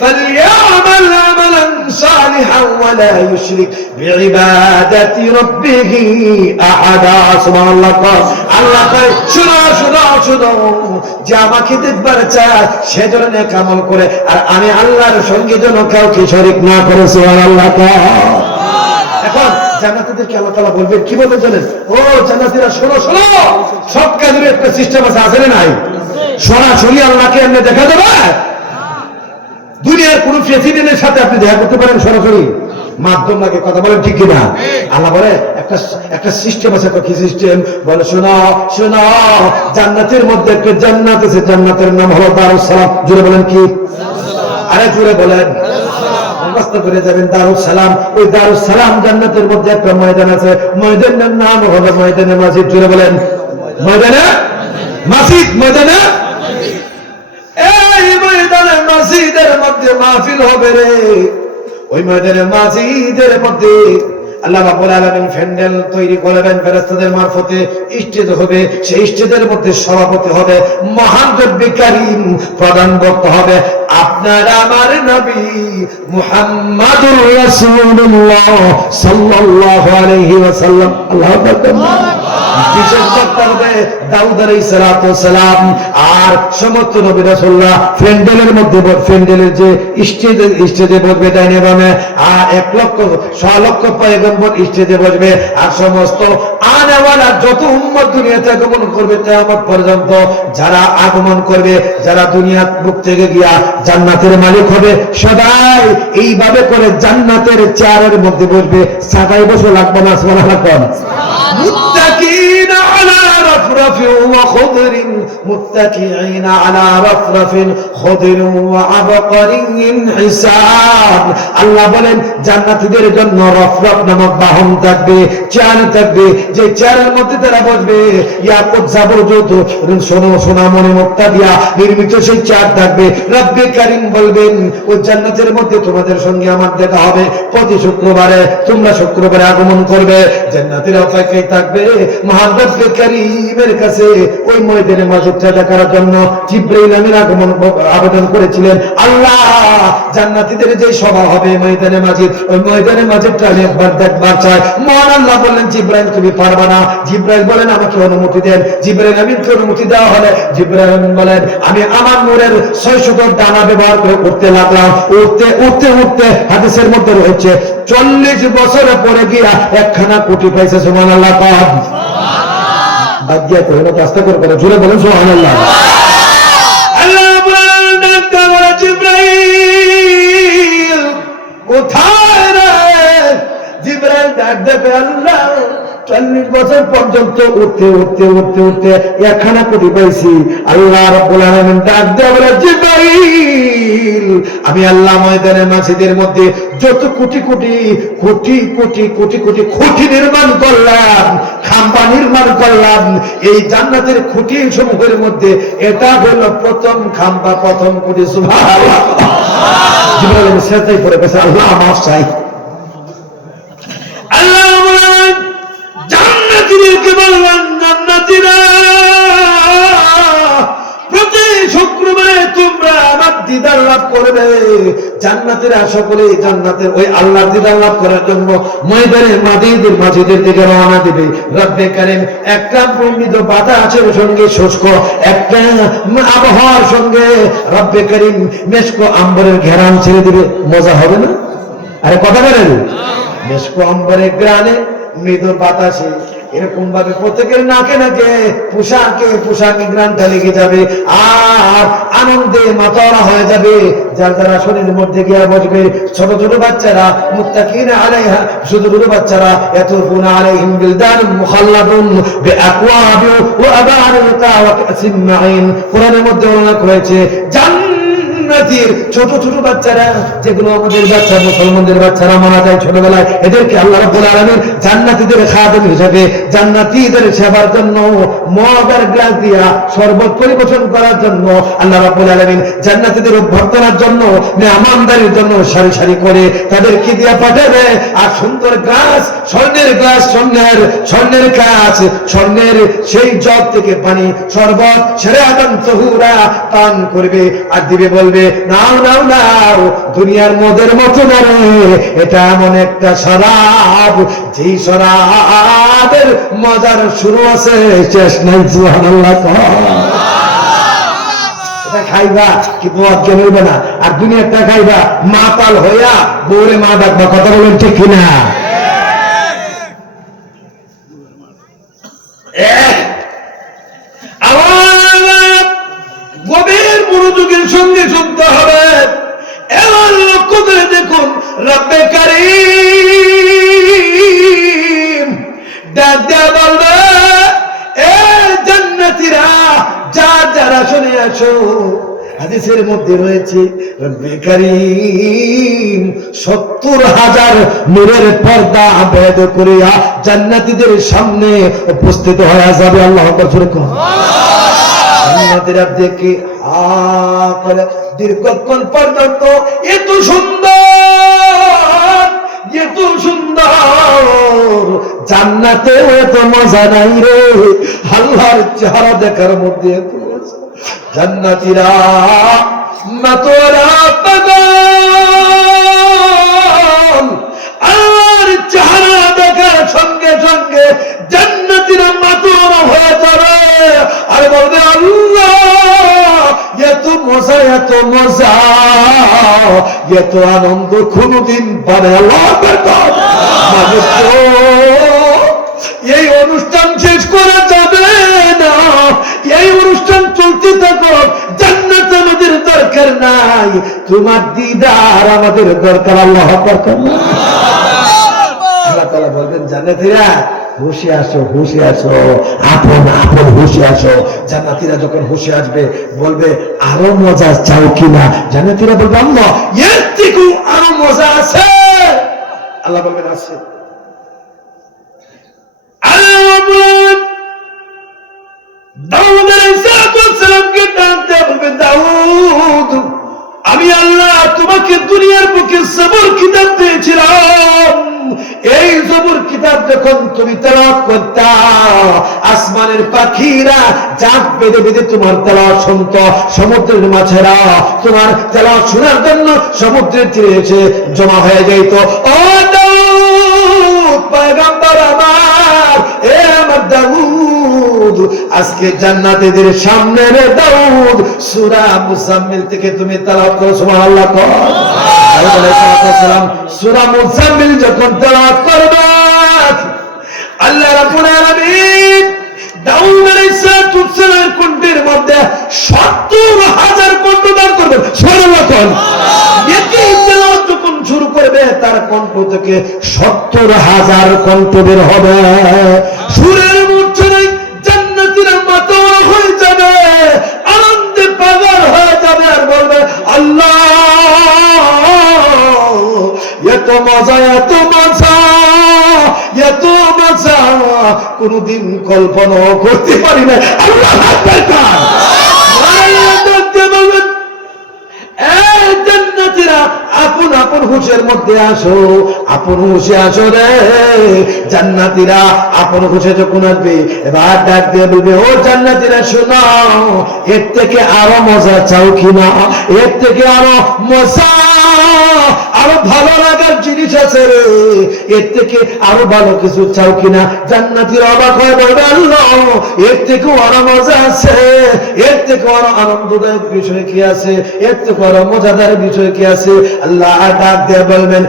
فليعمل عملا صالحا ولا يشرك بعبادة ربه أحدا। سبحان الله। আল্লাহ কয়, শুনো, যে আমাকে দেখবার চায় সে যেন নেক আমল করে, আর আমি আল্লাহর সঙ্গে যেন কাউকে শরীক না করে। সুবহানাল্লাহ। এখন জান্নাতীদেরকে আল্লাহ তাআলা বলবেন, কি বলবেন জানেন? ও জান্নাতীরা, শোনো, সব কাজের একটা সিস্টেম আছে না নাই? সরাসরি আল্লাহকে এমনি দেখা যাবে? দুনিয়ার কোন প্রেসিডেন্টের সাথে আপনি দেখা করতে পারেন সরাসরি? মাধ্যম লাগে, কথা বলেন ঠিক কিনা? আল্লাহ বলে একটা সিস্টেম আছে, কি সিস্টেম বলে? শোনো শোনো, জান্নাতের মধ্যে একটা জান্নাত আছে, জান্নাতের নাম হলো দারুস সালাম। জুড়ে বলেন কি? আরে জুড়ে বলেন। মুখস্থ করে যাবেন দারুস সালাম। ওই দারুস সালাম জান্নাতের মধ্যে একটা ময়দান আছে, ময়দানের নাম হলো ময়দানে মসজিদ। জুড়ে বলেন ময়দানে মসজিদ, ময়দানে। এই ময়দানে মসজিদের মধ্যে মাহফিল হবে রে। ওই ময়দানে মসজিদের মধ্যে আল্লাহ রাব্বুল আলামিন প্যান্ডেল তৈরি করবেন ফেরেশতাদের মারফতে, স্টেজ হবে। সেই স্টেজের মধ্যে সভাপতি হবে মহান নবী করিম, প্রধান বক্তা হবে আপনার আমার নবী মুহাম্মাদুর রাসূলুল্লাহ সাল্লাল্লাহু আলাইহি ওয়াসাল্লাম। আল্লাহু আকবার। বিশেষ বক্তা হবে দাউদ আলাইহিস সালাতু সালাম। আর সমস্ত নবী রাসূলুল্লাহ প্যান্ডেলের মধ্যে, প্যান্ডেলের যে স্টেজে বসবে ডাইনে বামে, আর 1,00,000 পয়গম্বর স্টেজে বসবে। আর সমস্ত আনেওয়ালা যত উম্মত দুনিয়াতে আগমন করবে কিয়ামত পর্যন্ত, যারা আগমন করবে, যারা দুনিয়ার বুক থেকে গিয়া জান্নাতের মালিক হবে, সবাই এইভাবে করে জান্নাতের চেয়ারের মধ্যে বসবে। সাদাই বসে লাগবে না, সুবহানাল্লাহ। মুত্তাকিনা আলা রাফরাফিন ওয়া খুদরিন, মুত্তাকিনা আলা রাফরাফিন খুদরিন ওয়া আবকারিন হিসাব। আল্লাহ বলেন জান্নাতীদের জন্য রফরফ নামক বাহন থাকবে, চেয়ার থাকবে, যে চেয়ারের মধ্যে তারা বসবে ইয়াকুত জাবরজত সোনা মনে মুক্তা দিয়া নির্মিত সেই চেয়ার থাকবে। রব্বে কারীম বলবেন ওই জান্নাতের মধ্যে তোমাদের সঙ্গে আমার দেখা হবে প্রতি শুক্রবারে, তোমরা শুক্রবারে আগমন করবে। জান্নাতের অপেক্ষায় থাকবে মহান রব্বে কারীমের কাছে ওই ময়দানে মসজিদটা দেখার জন্য জিবরাইল আমিন আবেদন করেছিলেন, আল্লাহ জান্নাতীদের যে সভা হবে ময়দানে মসজিদ, ওই ময়দানে মসজিদটা আমি একবার দেখবার চাই। মহান আল্লাহ বললেন জিবরাইল তুমি পারবা না। জিবরাইল বলেন আমাকে অনুমতি দেন। জিবরাইল আমিনকে অনুমতি দেওয়া হলে জিবরাইল আমিন বলেন আমি আমার নূরের 600 ডানা ব্যবহার করে উঠতে লাগলাম। উঠতে উঠতে উঠতে হাদিসের মধ্যে রয়েছে 40 বছর পরে গিয়া 1খানা কোটি পাইছে। সুবহানাল্লাহ। বাদ দিয়া কইলো রাস্তা করে বলে জুড়ে বলেন সুবহানাল্লাহ। আল্লাহ বলেন জিবরাইল কোথায় রে? জিবরাইল ডাক দেবে আল্লাহ 40 বছর পর্যন্ত উঠতে উঠতে উঠতে উঠতে 1খানা কোটি পাইছি। আল্লাহ রাব্বুল আলামিন ডাক দেবে বলে জিবরাইল আমি আল্লাহ ময়দানে মসজিদের মধ্যে যত কোটি কোটি কোটি কোটি কোটি কোটি খুঁটি নির্মাণ করলাম, খাম্বা নির্মাণ করলাম, এই জান্নাতের খুঁটি সমূহের মধ্যে এটা হলো প্রথম খাম্বা, প্রথম খুঁটি। সুবহানাল্লাহ। জিবরাইল সেজদায় পড়ে গেছে, আল্লাহ মাফ চাই। আল্লাহ বলেন জান্নাতীদেরকে বললেন জান্নাতীরা প্রতি শুক্রবারে তোমরা আমার দিদার লাভ করবে। জান্নাতীরা সকলে জান্নাতের ওই আল্লাহর দিদার লাভ করার জন্য ময়দানে মসজিদের দিকে রওনা দিবে। রব্বে কারীম একটা প্রমিত বাতাসের সঙ্গে শুষ্ক একটা আবহাওয়ার সঙ্গে রব্বে কারীম মেশক আম্বরের ঘেরান ছেড়ে দিবে। মজা হবে না? আরে কথা বলেন। মেশক আম্বরের গ্রানে মৃদু বাতাসে এরকম ভাবে প্রত্যেকের নাকে নাকে পোশাকে গ্রানটা লেগে যাবে, আর আনন্দে মাতারা হয়ে যাবে। যার যারা শরীরের মধ্যে গিয়ে বসবে ছোট ছোট বাচ্চারা, মুত্তাকিনা আলাইহা, শুধু ছোট বাচ্চারা, ইয়াতুফুনা আলাইহিম বিলদানুন মুখাল্লাদুন বিআকওয়াবি ওয়া আবারিকা ওয়া কাসিম মাইন। কোরআনের মধ্যে উল্লেখ হয়েছে জান্নাতীর ছোট ছোট বাচ্চারা, যেগুলো আমাদের বাচ্চা মুসলমানদের বাচ্চারা মারা যায় ছোটবেলায়, এদেরকে আল্লাহ রাব্বুল আলামিন জান্নাতীদের খাদেম হিসেবে জান্নাতীদের সেবার জন্য মদের গ্লাস দিয়া শরবত পরিবেশন করার জন্য আল্লাহ রাব্বুল আলামিন জান্নাতীদের অভ্যর্থনার জন্য মেহমানদারির জন্য সারি সারি করে তাদেরকে দিয়া পাঠাবে। আর সুন্দর গ্লাস, স্বর্ণের গ্লাস, স্বর্ণের কাজ, স্বর্ণের সেই জগ থেকে পানি শরবত সেরে আদম তহুরা পান করবে আর দিবে, বলবে নাও নাও নাও, দুনিয়ার মদের মতো নয়, এটা এমন একটা শরাব যেই শরাবের মজার শুরু আছে শেষ নাই। সুবহানাল্লাহ। এটা খাইবা কিন্তু অজ্ঞান হইবে না, আর দুনিয়াটা খাইবা মাতাল হইয়া বউরে মা ডাকবা। কথা বলেন ঠিক কিনা? গভীর মনোযোগের সঙ্গে শুনতে হবে। এবার লক্ষ্য করে দেখুন রব্বে কারীম যারা শুনে আসো, হাদিসের মধ্যে রয়েছে রব্বে কারীম 70,000 নূরের পর্দা ভেদ করিয়া জান্নাতীদের সামনে উপস্থিত হয়ে যাবে। আল্লাহু আকবার জোরে কোন। জান্নাতীরা দেখে করে দীর্ঘক্ষণ পর্যন্ত এত সুন্দর, এত সুন্দর, জান্নাতে এত মজা নাই রে, আল্লাহর চেহারা দেখার মধ্যে এত মজা। জান্নাতীরা মাতোরা পাগল, আল্লাহর চেহারা দেখার সঙ্গে সঙ্গে জান্নাতীরা মাতোরা হয়ে যাবে আর বলবে আল্লাহ এত মজা, এত মজা, এত আনন্দ কোনদিন পারে। আল্লাহ এই অনুষ্ঠান শেষ করা যাবে না, এই অনুষ্ঠান চলতে থাকো। জান্নাত আমাদের দরকার নাই, তোমার দিদার আমাদের দরকার। আল্লাহ দরকার। আল্লাহ তাআলা বলবেন জান্নাতীরা হুশে আসো, হুশে আসো, আপন আপন হুশে আসো। জান্নাতীরা যখন হুশে আসবে বলবে আরো মজা চাও কিনা? জান্নাতীরা বলবে আল্লাহ এর থেকেও আরো মজা আছে। আল্লাহ বলবেন আছে। দাউদ আলাইহিস সালামকে ডাকতে বলবে দাউদ, আমি আল্লাহ তোমাকে দুনিয়ার বুকে সবর কিতাব দিয়েছিলাম। এই সবর কিতাব যখন তুমি তেলাওয়াত করতা, আসমানের পাখিরা জাগ বেঁধে বেঁধে তোমার তেলাওয়াত শুনতো। সমুদ্রের মাছেরা তোমার তেলাওয়াত শোনার জন্য সমুদ্রের তীরে এসে জমা হয়ে যাইত। ও দাউদ পয়গম্বর আমার, এ আমার দাউদ, আজকে জান্নাতীদের সামনে রে দাউদ সূরা মুজাম্মিল থেকে তুমি তেলাওয়াত করো। সুবহানাল্লাহ। দাউদ আলাইহিস সালাম সূরা মুজাম্মিল যখন তেলাওয়াত করবে, আল্লাহ রাব্বুল আলামিন দাউদ আলাইহিস সালামের কণ্ঠের মধ্যে 70,000 কণ্ঠ দান করবেন। সুবহানাল্লাহ। এতে তেলাওয়াত যখন শুরু করবে তার কণ্ঠ থেকে 70,000 কণ্ঠ বের হবে। সুরের মূর্ছনায় জান্নাতীরা মাতোয়ারা হয়ে যাবে, আনন্দে পাগল হয়ে যাবে আর বলবে আল্লাহ এত মজা, এত মজা, এত মজা কোনদিন কল্পনা করতে পারি না। আল্লাহ জান্নাতীরা আপন আপন হুশের মধ্যে আসো, আপন হুশে আসো রে। জান্নাতীরা আপন হুশে যখন আসবে এবার ডাক দিয়ে বলবে ও জান্নাতীরা শোনো, এর থেকে আরো মজা চাও কিনা? এর থেকে আরো মজা, আরো ভালো লাগার জিনিস আছে রে, এর থেকে আরো ভালো কিছু চাও কিনা? জান্নাতীরা অবাক হয়ে বলবে আল্লাহ এর থেকেও আরো মজা আছে, এর থেকে আরো আনন্দদায়ক বিষয় কি আছে, এর থেকে আরো মজাদার বিষয় কি আছে? আল্লাহ ডাক দিয়ে বলবেন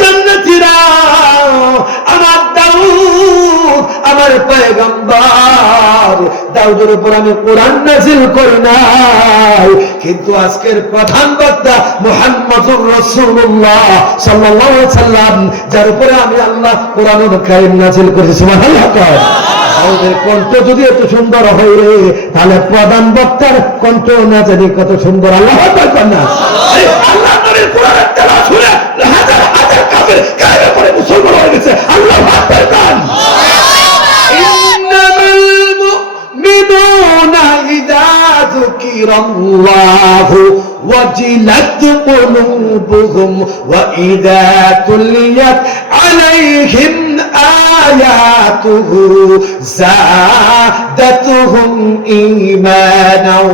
জান্নাতীরা আমার দাউদ, আমার পয়গম্বর দাউদের উপর আমি কোরআন নাযিল করি নাই, কিন্তু আজকের প্রধান বক্তা মুহাম্মদুর রাসূলুল্লাহ সাল্লাল্লাহু আলাইহি ওয়াসাল্লাম যার উপরে আমি আল্লাহ কোরআনুল কারীম নাযিল করেছি। সুবহানাল্লাহ। দাউদের কণ্ঠ যদি এত সুন্দর হয় রে, তাহলে প্রধান বক্তার কণ্ঠ না জানি কত সুন্দর। আল্লাহু আকবার। না আল্লাহ নবীর কোরআনের তেলাওয়াত শুনে হাজার হাজার কাফের কায়দা করে মুসলমান হয়ে গেছে। আল্লাহু আকবার। ইন্নামাল মুমিনুনা ইযা যুকিরাল্লাহু ওয়াজিলাত কুলুবুহুম ওয়া ইযা তুলিয়াত আলাইহিম আয়াতুহু যাদাতুহুম ঈমানাও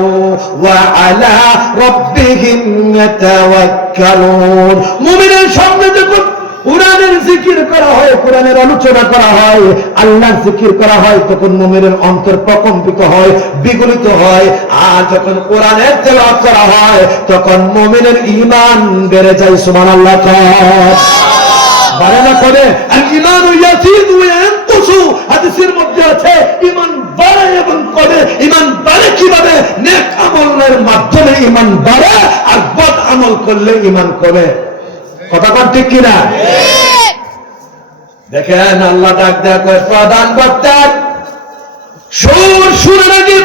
ওয়া আলা রাব্বিহিম ইয়াতাওয়াক্কালুন। মুমিনের সামনে যখন কোরআনের জিকির করা হয়, কোরআনের আলোচনা করা হয়, আল্লাহর জিকির করা হয়, তখন মুমিনের অন্তর প্রকম্পিত হয়, বিগলিত হয়। আর যখন কোরআনের তেলাওয়াত করা হয় তখন মুমিনের ঈমান বেড়ে যায়। সুবহানাল্লাহ। বাড়ে না কমে? আল ঈমানু ইয়াজিদু ওয়া ইয়ানকুসু, হাদিসের মধ্যে আছে ঈমান বাড়ে এবং কমে। ঈমান বাড়ে কিভাবে? নেক আমলের মাধ্যমে ঈমান বাড়ে, আর বদ আমল করলে ঈমান কমে। কথা কোন ঠিক কিনা? দেখেন আল্লাহ ডাক দেয়া কয় প্রধান বক্তার সুর শুনার আগে